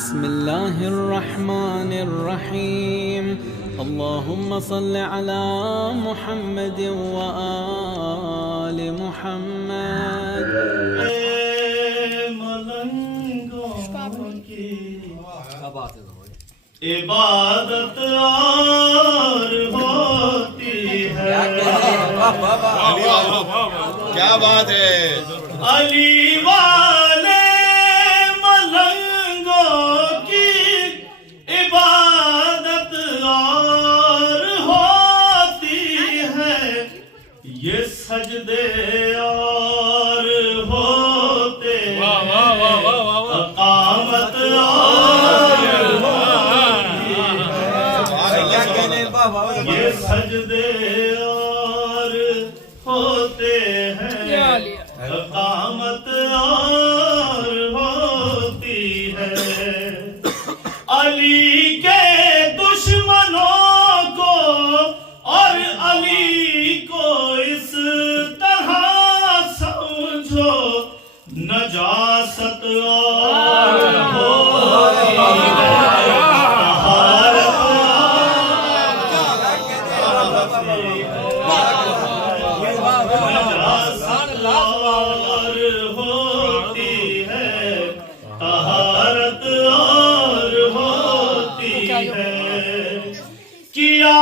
बिस्मिल्लाहिर्रहमानिर्रहीम अल्लाहुम्मा सल्लि अला मुहम्मद व आलि मुहम्मद। इबादत और होती है। क्या बात है। अली वाले मलंगों की इबादत और होती है। ये सजदे और होते हैं। अकामत ये सजदे और होते हैं। अकामत और होती है। अली के दुश्मनों को और अली को इस तरह समझो नजासत और होती है। तहारत और होती है। किया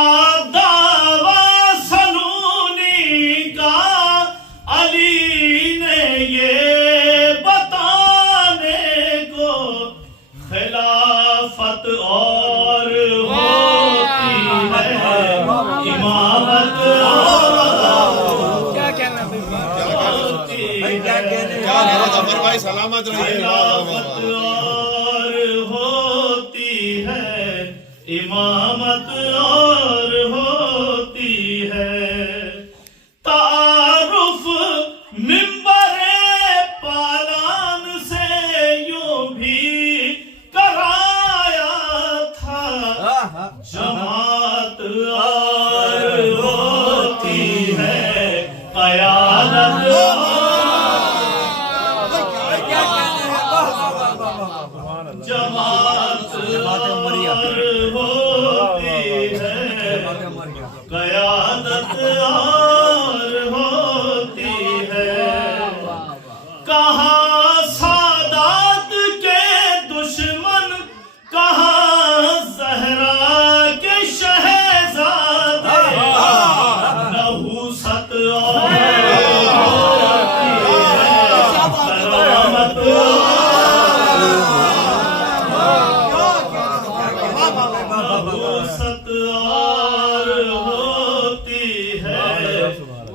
दावा सनूनी का अली ने ये बताने को खिलाफत और होती है। इमामत भाई सलामत खिलाफत और होती है। इमामत और होती है। तारुफ मिंबरे पालान से यूं भी कराया था। जमात और होती है। क़यादत जमात और होती है। क़यादत और होती है। कहाँ सादात के दुश्मन, कहाँ ज़हरा के शहज़ादे। नहूसत और होती है। करामत और होती है।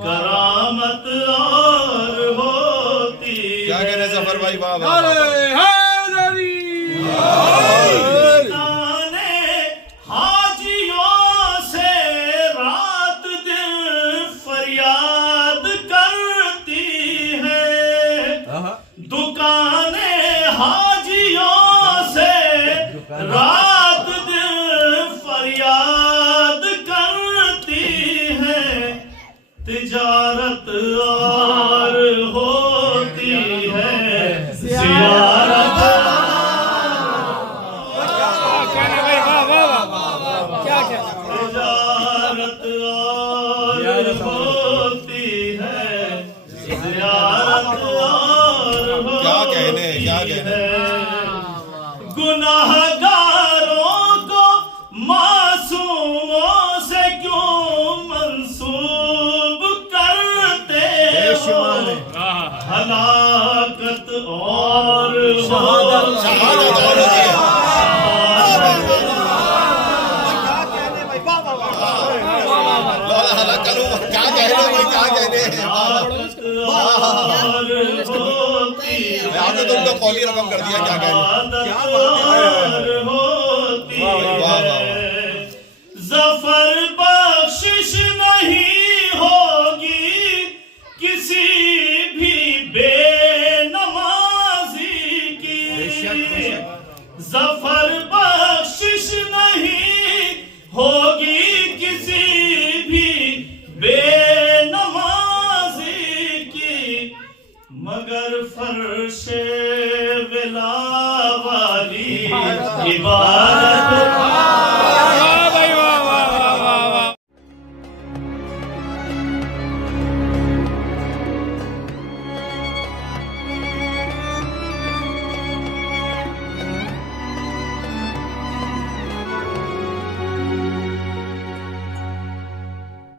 करामत और होती है। क्या कह रहे जफर भाई। वाह हाजियों से रात दिन फरियाद करती है। दुकानें हाजियों से रात दिन फरियाद करती है। तिजारत और होती है। ज़ियारत तिजारत और होती है। ज़ियारत और होती है। गुनाहगारों को मासूमों से क्यों मंसूब करते हो। हलाकत और आपने तो उनको कॉली रकम कर दिया। क्या कहने। ज़फ़र बख्शिश नहीं होगी किसी भी बेनमाजी की। ज़फ़र बख्शिश नहीं होगी किसी भी बेनमाजी की। मगर फर्शे विला वाली इबारत